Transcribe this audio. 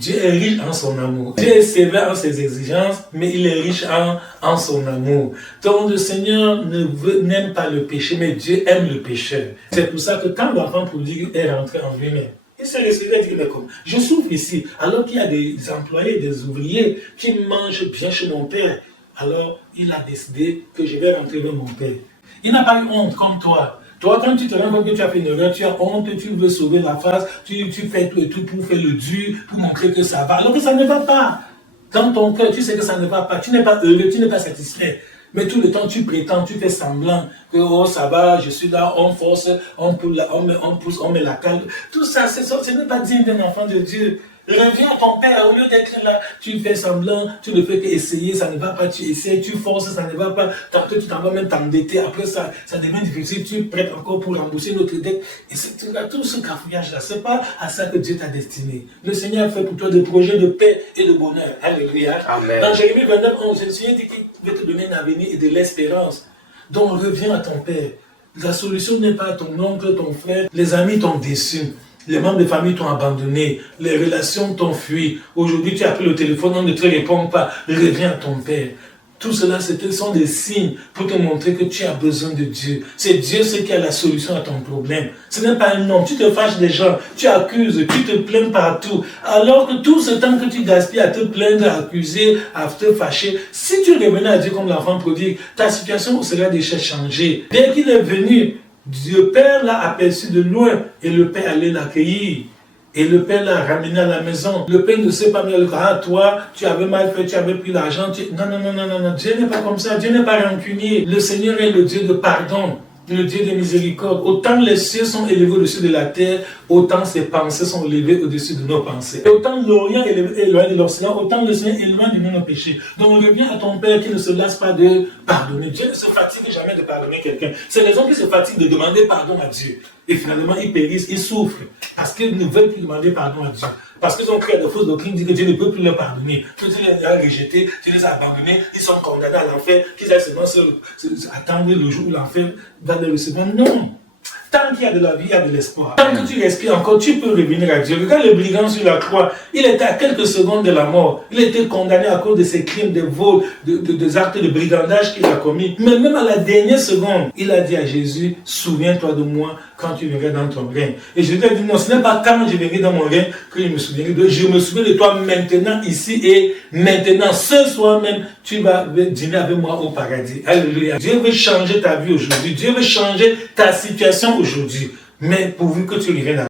Dieu est riche en son amour. Dieu est sévère en ses exigences, mais il est riche en son amour. Donc le Seigneur n'aime pas le péché, mais Dieu aime le pécheur. C'est pour ça que quand l'enfant prodigue est rentré en lui-même, il s'est réveillé et dit, mais comme je souffre ici, alors qu'il y a des employés, des ouvriers qui mangent bien chez mon père. Alors il a décidé que je vais rentrer vers mon père. Il n'a pas eu honte comme toi. Toi, quand tu te rends compte que tu as fait une erreur, tu as honte, tu veux sauver la face, tu fais tout et tout pour faire le dur, pour montrer que ça va, alors que ça ne va pas. Dans ton cœur, tu sais que ça ne va pas, tu n'es pas heureux, tu n'es pas satisfait. Mais tout le temps, tu prétends, tu fais semblant que oh, ça va, je suis là, on force, on pousse, on met la calme. Tout ça, ce n'est pas digne d'un enfant de Dieu. Reviens à ton père, au lieu d'être là, tu fais semblant, tu ne fais qu'essayer, ça ne va pas, tu essaies, tu forces, ça ne va pas, tantôt tu t'en vas même t'endetter, après ça devient difficile, tu prêtes encore pour rembourser notre dette, et tout ce cafouillage-là, c'est pas à ça que Dieu t'a destiné. Le Seigneur a fait pour toi des projets de paix et de bonheur. Alléluia. Amen. Dans Jérémie 29, 11, le Seigneur dit qu'il veut te donner un avenir et de l'espérance. Donc reviens à ton père. La solution n'est pas ton oncle, ton frère, les amis t'ont déçu. Les membres de famille t'ont abandonné, les relations t'ont fui. Aujourd'hui, tu as pris le téléphone, on ne te répond pas. Reviens à ton père. Tout cela, ce sont des signes pour te montrer que tu as besoin de Dieu. C'est Dieu qui a la solution à ton problème. Ce n'est pas un homme. Tu te fâches des gens, tu accuses, tu te plains partout. Alors que tout ce temps que tu gaspilles à te plaindre, à accuser, à te fâcher, si tu revenais à Dieu comme l'enfant prodigue, ta situation serait déjà changée. Dès qu'il est venu, le père l'a aperçu de loin et le père allait l'accueillir. Et le père l'a ramené à la maison. Le père ne sait pas, mais toi, tu avais mal fait, tu avais pris l'argent. Non. Dieu n'est pas comme ça. Dieu n'est pas rancunier. Le Seigneur est le Dieu de pardon, le Dieu de miséricorde. Autant les cieux sont élevés au-dessus de la terre, autant ses pensées sont élevées au-dessus de nos pensées. Et autant l'Orient est éloigné de l'Occident, autant le Seigneur est éloigné de nos péchés. Donc reviens à ton Père qui ne se lasse pas de pardonner. Dieu ne se fatigue jamais de pardonner quelqu'un. C'est les hommes qui se fatiguent de demander pardon à Dieu. Et finalement, ils périssent, ils souffrent. Parce qu'ils ne veulent plus demander pardon à Dieu. Parce qu'ils ont créé de fausses doctrines, disent que Dieu ne peut plus leur pardonner. Que Dieu les a rejetés, Dieu les a abandonnés, ils sont condamnés à l'enfer, qu'ils aillent seulement attendre le jour où l'enfer va les recevoir. Non! Tant qu'il y a de la vie, il y a de l'espoir. Tant que tu respires encore, tu peux revenir à Dieu. Regarde le brigand sur la croix. Il était à quelques secondes de la mort. Il était condamné à cause de ses crimes, de vols, des actes de brigandage qu'il a commis. Mais même à la dernière seconde, il a dit à Jésus, souviens-toi de moi quand tu viendras dans ton règne. Et Jésus a dit, non, ce n'est pas quand je viendrai dans mon règne que je me souviendrai de toi. Je me souviens de toi maintenant, ici et maintenant. Ce soir même, tu vas dîner avec moi au paradis. Alléluia. Dieu veut changer ta vie aujourd'hui. Dieu veut changer ta situation aujourd'hui. Mais pourvu que tu reviennes à